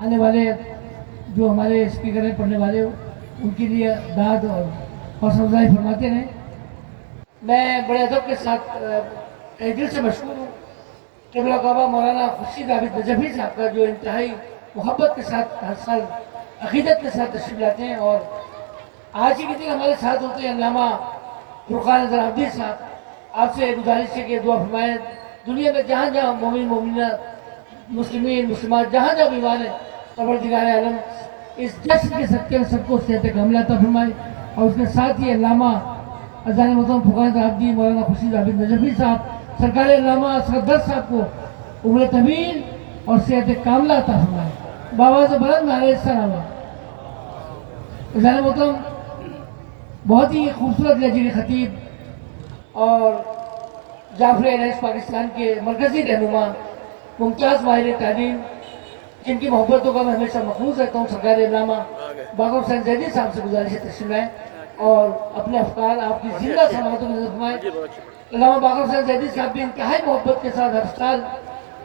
आने वाले जो हमारे स्पीकर हैं पढ़ने वाले उनके लिए दाद और हौसला अफजाई फरमाते रहें। मैं बड़े अदब के साथ दिल से मशहूर हूँ क़िबला काबा मौलाना खुर्शीद आबिद नजफी साहब का, जो इंतहाई मोहब्बत के साथ हर साल अकीदत के साथ तशरीफ लाते हैं। और आज ही के दिन हमारे साथ होते हैं अल्लामा फुरकान ज़राब्दी साहब। आपसे गुजारिश है कि दुआ फरमाएं, दुनिया में जहाँ जहाँ मोमिन मोमिना मुस्लिमीन मुस्लिमात जहाँ जहाँ भी माने परवरदिगार आलम इस जश्न के सदक़े में सबको सेहत कामिला अता फरमाए। और उसके साथ ही अल्लामा अज़ान मोहतरम फुरकान ज़राब्दी मौलाना खुर्शीद आबिद नजफी साहब सरकार अल्लामा असगद साहब को उम्र तवील और सेहत कामिला अता फरमाए। बाबा से बुलंद नारे सलाम। अज़ान मोहतरम बहुत ही खूबसूरत लहजे खतीब और जाफर एयरलाइंस पाकिस्तान के मरकज़ी रहनुमा मुमताज़ माहिर तालीम, जिनकी मोहब्बतों का मैं हमेशा मखलूस रहता हूँ, सरकार अल्लामा बाक़र हुसैन ज़ैदी साहब से गुजारिश है तशरीफ़ लाएं और अपने अफ़कार आपकी ज़िंदा समातों की नज़र फरमाएं। अल्लामा बाक़र हुसैन ज़ैदी साहब भी इंतहाई मोहब्बत के साथ हर साल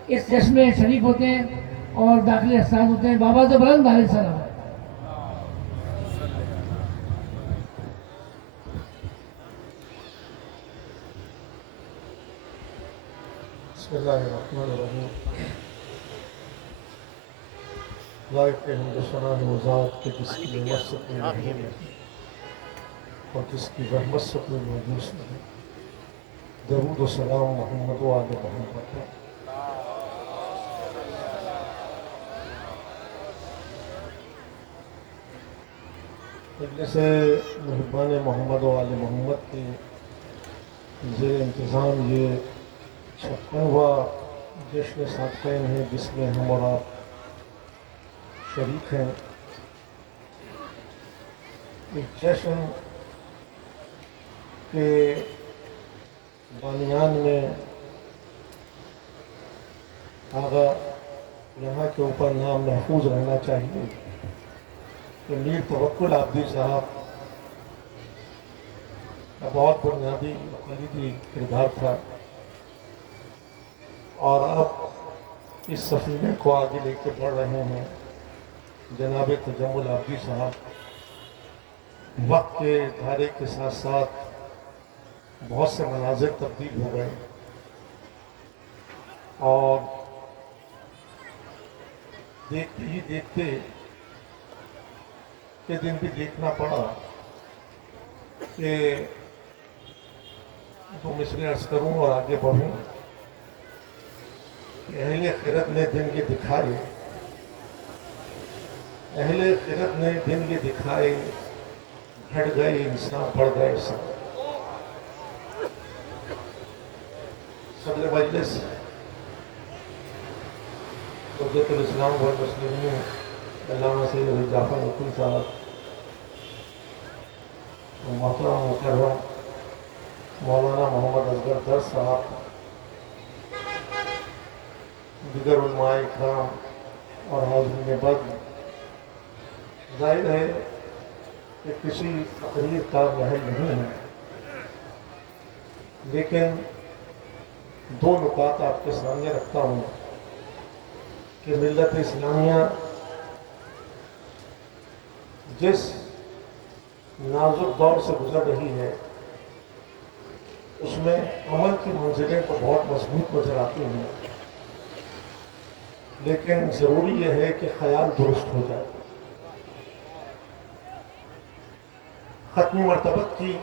इस जश्न में शरीक होते हैं और दाखिल अहसान होते हैं। बाबा से बुलंद नारे सलाम। बिस्मिल्लाहिर्रहमानिर्रहीम। लायक हिंदुस्तान वज़ात के जिसकी नेमत से कोई महरूम नहीं और जिसकी रहमत से कोई मायूस नहीं। दरूद व सलाम मोहम्मद व आले मोहम्मद पर। मजलिस मेहरबान मोहम्मद व आले मोहम्मद के ज़ेर इंतज़ाम ये 56वां जश्न सादक़ैन है, जिसमें हम और आप शरीक हैं। इस जश्न के बानियान में आगा यहाँ के ऊपर नाम महफूज रहना चाहिए कि मीर तवक्कुल आब्दी साहब का बहुत बुनियादी कलीदी किरदार था और अब इस सफ़ीने को आगे लेके बढ़ रहे हैं जनाब तजम्मुल आब्दी साहब। वक्त के धारे के साथ साथ बहुत से मनाजिर तब्दील हो गए और देखते ही देखते के दिन भी देखना पड़ा कि तो मिसरे अर्ज करूँ और आगे बढ़ूँ। अहले खिरत ने दिन ये दिखाए, अहले खिरत ने दिन ये दिखाए, घट गए इंसान बढ़ गए सब। सदर मजलिस हुज्जतुल इस्लाम वल मुस्लिमीन अल्लामा सैयद जाफर नकवी साहब, मोहतरम मुकर्रम मौलाना मोहम्मद असगर दर साहब, दिगर उलमाए इकराम और हाज़रीन बद, जाहिर है कि किसी तकरीर का महल नहीं है, लेकिन दो नुकात आपके सामने रखता हूँ कि मिल्लत इस्लामिया जिस नाजुक दौर से गुजर रही है उसमें अमल की मंजिलें तो बहुत मजबूत नजर आती हैं, लेकिन ज़रूरी यह है कि ख्याल दुरुस्त हो जाए। ख़त्मी मरतबत की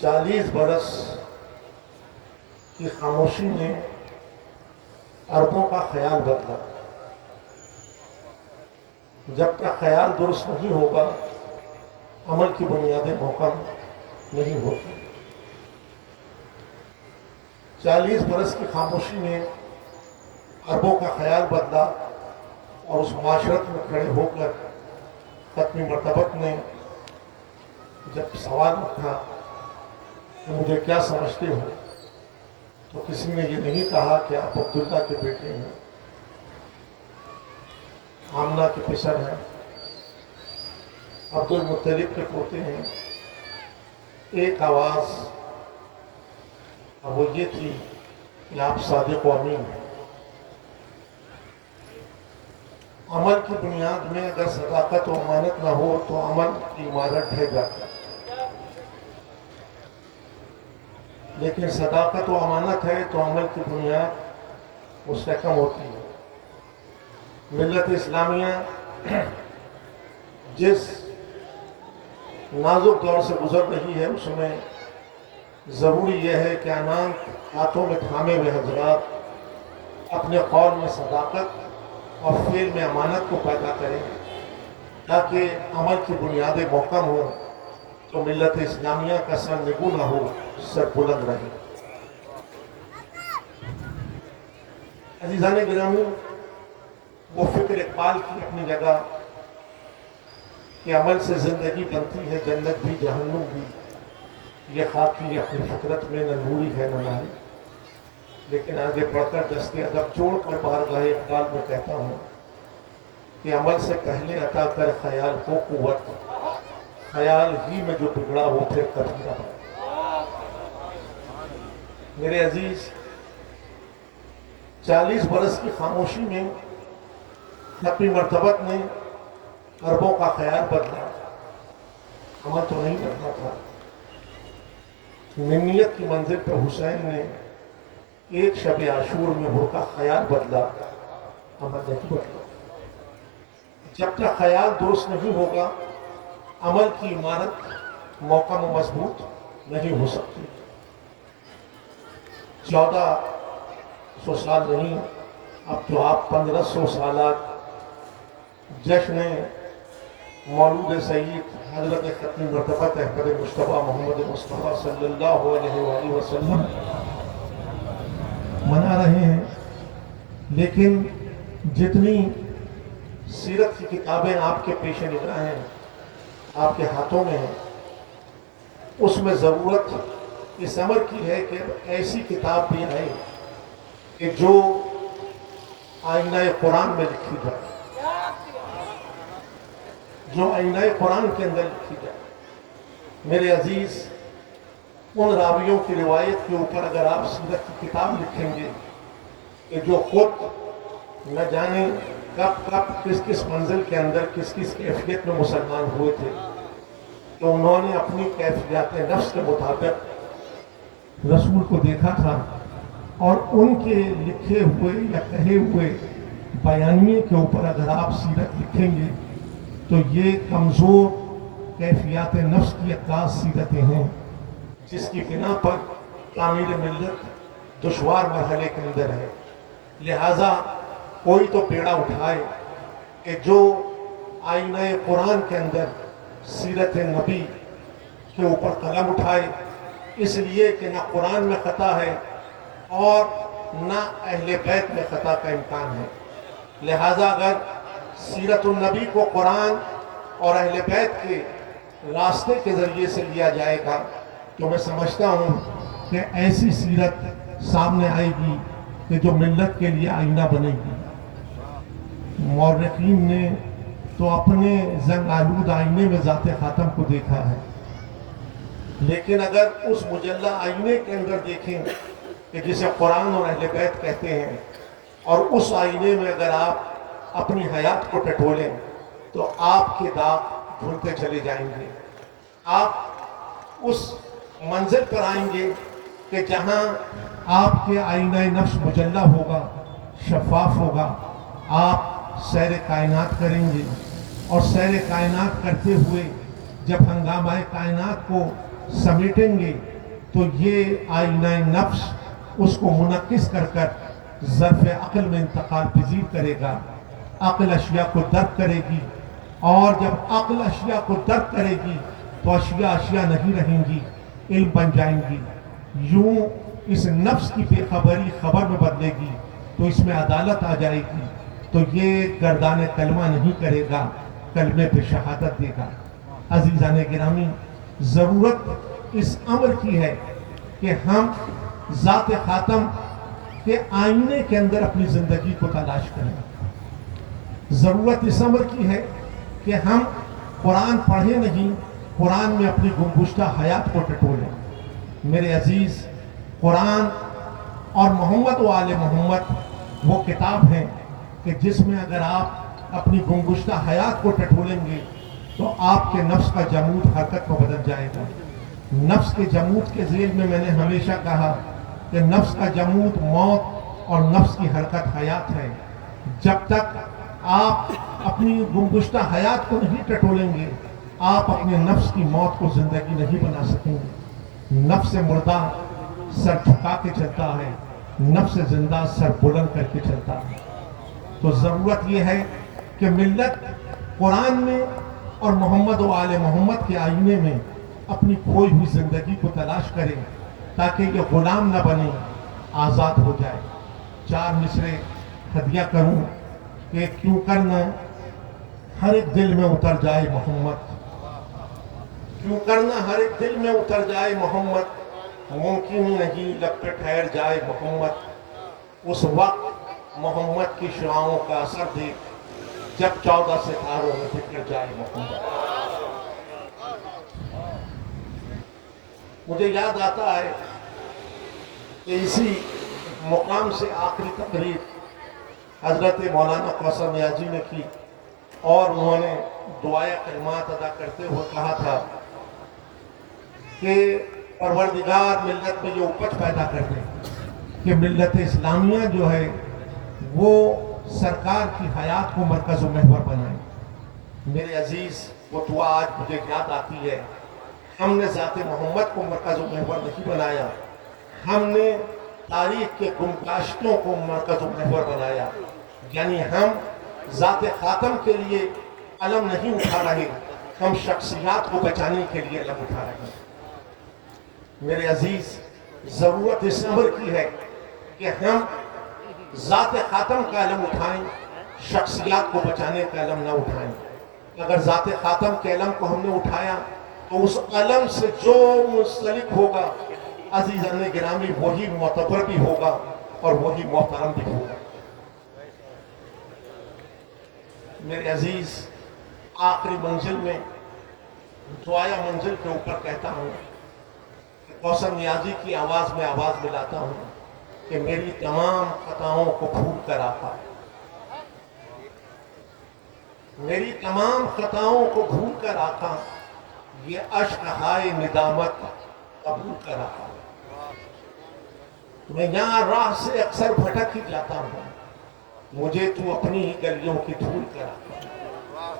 40 बरस की खामोशी ने अरबों का ख्याल बदला। जब तक ख्याल दुरुस्त नहीं होगा अमल की बुनियादें मुहकम नहीं होती। 40 बरस की खामोशी ने अरबों का ख्याल बदला और उस माशरत में खड़े होकर ख़त्मी मरतबत ने जब सवाल उठा कि मुझे क्या समझते हो, तो किसी ने ये नहीं कहा कि आप अब्दुल्ला के बेटे हैं, आमना के पिसर हैं, अब्दुल मुत्तलिब के पोते हैं। एक आवाज़ वो ये थी कि आप सादिक व अमीन हैं। عمل کی بنیاد میں اگر صداقت و امانت نہ ہو تو عمل کی عمارت ڈھہ جاتی ہے، لیکن صداقت و امانت ہے تو عمل کی بنیاد مستحکم ہوتی ہے۔ ملت اسلامیہ جس نازک دور سے گزر رہی ہے اس میں ضروری یہ ہے کہ عنان ہاتھوں میں تھامے ہوئے حضرات اپنے قول میں صداقت اور فعل میں امانت کو پیدا کریں تاکہ عمل کی بنیادیں محکم ہوں تو ملت اسلامیہ کا سر نگو نہ ہو، سر بلند رہے۔ عزیزان گرامی، وہ فکر اقبال کی اپنی جگہ کہ عمل سے زندگی بنتی ہے جنت بھی جہنم بھی، یہ خاکی اپنی فطرت میں نہ نوری ہے نہ ناری، لیکن آگے بڑھ کر دستے ادب چھوڑ کر بارگاہ اقبال میں کہتا ہوں کہ عمل سے پہلے عطا کر خیال کو قوت، خیال ہی میں جو بگڑا وہ پھر کبھی نہ بنا۔ میرے عزیز، 40 برس کی خاموشی میں ختمی مرتبت نے اربوں کا خیال بدلا، عمل تو نہیں بدلا تھا۔ منیت کی منزل پر حسین نے ایک شب عاشور میں ہو کا خیال بدلا، عمل نہیں بدلا۔ جب تک خیال درست نہیں ہوگا عمل کی عمارت محکم و مضبوط نہیں ہو سکتی۔ 1400 سال نہیں، اب تو آپ 1500 سالات جشن مولود سید حضرت ختم مرتبت احمد مصطفیٰ محمد مصطفیٰ صلی اللہ علیہ وآلہ وسلم منا رہے ہیں، لیکن جتنی سیرت کی کتابیں آپ کے پیش نگاہ ہیں، آپ کے ہاتھوں میں ہیں، اس میں ضرورت اس امر کی ہے کہ ایسی کتاب بھی آئے کہ جو آئینہ قرآن میں لکھی جائے، جو آئینہ قرآن کے اندر لکھی جائے۔ میرے عزیز، ان راویوں کی روایت کے اوپر اگر آپ سیرت کی کتاب لکھیں گے کہ جو خود نہ جانے کب کب کس کس منزل کے اندر کس کس کیفیت میں مسلمان ہوئے تھے، تو انہوں نے اپنی کیفیات نفس کے مطابق رسول کو دیکھا تھا، اور ان کے لکھے ہوئے یا کہے ہوئے بیانیے کے اوپر اگر آپ سیرت لکھیں گے تو یہ کمزور کیفیات نفس کی عکاس سیرتیں ہیں، جس کی بنا پر تعمیر ملت دشوار مرحلے کے اندر ہے۔ لہٰذا کوئی تو بیڑا اٹھائے کہ جو آئینہ قرآن کے اندر سیرت نبی کے اوپر قلم اٹھائے، اس لیے کہ نہ قرآن میں خطا ہے اور نہ اہل بیت میں خطا کا امکان ہے۔ لہٰذا اگر سیرت النبی کو قرآن اور اہل بیت کے راستے کے ذریعے سے لیا جائے گا تو میں سمجھتا ہوں کہ ایسی سیرت سامنے آئے گی کہ جو ملت کے لیے آئینہ بنے گی۔ مورخین نے تو اپنے زنگ آلود آئینے میں ذات خاتم کو دیکھا ہے، لیکن اگر اس مجلہ آئینے کے اندر دیکھیں کہ جسے قرآن اور اہل بیت کہتے ہیں، اور اس آئینے میں اگر آپ اپنی حیات کو ٹٹولیں تو آپ کے داغ دھلتے چلے جائیں گے۔ آپ اس منزل پر آئیں گے کہ جہاں آپ کے آئینہ نفس مجلہ ہوگا، شفاف ہوگا، آپ سیر کائنات کریں گے، اور سیر کائنات کرتے ہوئے جب ہنگامہ کائنات کو سمیٹیں گے تو یہ آئینہ نفس اس کو منعکس کر کر ظرف عقل میں انتقال پذیر کرے گا، عقل اشیاء کو درک کرے گی، اور جب عقل اشیاء کو درک کرے گی تو اشیاء نہیں رہیں گی، علم بن جائیں گی۔ یوں اس نفس کی بے خبری خبر میں بدلے گی تو اس میں عدالت آ جائے گی، تو یہ گردان کلمہ نہیں کرے گا، کلمے پہ شہادت دے گا۔ عزیزان گرامی، ضرورت اس امر کی ہے کہ ہم ذات خاتم کے آئینے کے اندر اپنی زندگی کو تلاش کریں۔ ضرورت اس امر کی ہے کہ ہم قرآن پڑھیں نہیں، قرآن میں اپنی گمگشتہ حیات کو ٹٹولیں۔ میرے عزیز، قرآن اور محمد و آل محمد وہ کتاب ہیں کہ جس میں اگر آپ अपनी गुमगुश्ता हयात को टटोलेंगे तो आपके नफ्स का जमूद हरकत में बदल जाएगा। नफ्स के जमूद के ज़ेल में मैंने हमेशा कहा कि नफ्स का जमूद मौत और नफ्स की हरकत हयात है। जब तक आप अपनी गुमगुश्ता हयात को नहीं टटोलेंगे, आप अपने नफ्स की मौत को ज़िंदगी नहीं बना सकेंगे। नफ्स मुर्दा सर झुका के चलता है, नफ्स जिंदा सर बुलंद करके चलता है। तो ज़रूरत यह है कि मिल्लत कुरान में और मोहम्मद व आले मोहम्मद के आईने में अपनी खोई हुई ज़िंदगी को तलाश करे ताकि ये गुलाम न बने, आज़ाद हो जाए। 4 मिसरे हदिया करूं कि क्यों करना हर एक दिल में उतर जाए मोहम्मद, क्यों करना हर एक दिल में उतर जाए मोहम्मद, मुमकिन ही नहीं लब पे ठहर जाए मोहम्मद। उस वक्त मोहम्मद की शुआओं का असर देख जब 14 सितारों में बिखर जाए मोहम्मद। मुझे याद आता है कि इसी मुकाम से आखिरी तकरीर हजरत मौलाना कौसर नियाज़ी ने की और उन्होंने दुआए कलिमात अदा करते हुए कहा था कि परवरदिगार मिल्लत में ये उपज पैदा कर दे कि मिल्लत इस्लामिया जो है वो सरकार की हयात को मरकज़ व महवर बनाए। मेरे अजीज़, वो दुआ आज मुझे याद आती है। हमने ज़ाते मोहम्मद को मरकज़ व महवर नहीं बनाया, हमने तारीख के गुमगाश्तों को मरकज़ व महवर बनाया। यानी हम ज़ाते ख़ातम के लिए अलम नहीं उठा रहे, हम शख्सियात को बचाने के लिए अलम उठा रहे हैं। मेरे अजीज, ज़रूरत इस अमर की है कि हम ज़ाते ख़ातम का अलम उठाएं, शख्सियात को बचाने का अलम ना उठाएं। अगर ज़ाते ख़ातम के अलम को हमने उठाया तो उस अलम से जो मुंसलिक होगा अजीज़ान गिरामी वही मोतबर भी होगा और वही मोहतरम भी होगा। मेरे अजीज, आखिरी मंजिल में दुआया मंजिल के ऊपर कहता हूँ, कौसर नियाज़ी की आवाज़ में आवाज़ मिलाता हूँ कि मेरी तमाम खताओं को भूल कर आका, मेरी तमाम खताओं को भूल कर आका, ये अश्क हाय निदामत कबूल कर आका। मैं यहाँ राह से अक्सर भटक ही जाता हूँ, मुझे तू अपनी ही गलियों की धूल कर आका।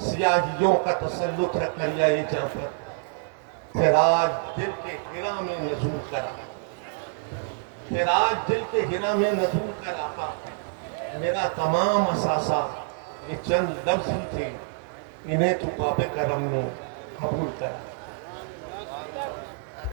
सियाहियों का तसल्लुत रख लिया ये जहाँ पर, फिर आज दिल के हिरा में नज़ूल करा, फिर आज दिल के हिरा में नज़ूल कर आका। मेरा तमाम असासा ये चंद लफ्ज़ ही थे, इन्हें तू बाबे करम ने कबूल करा।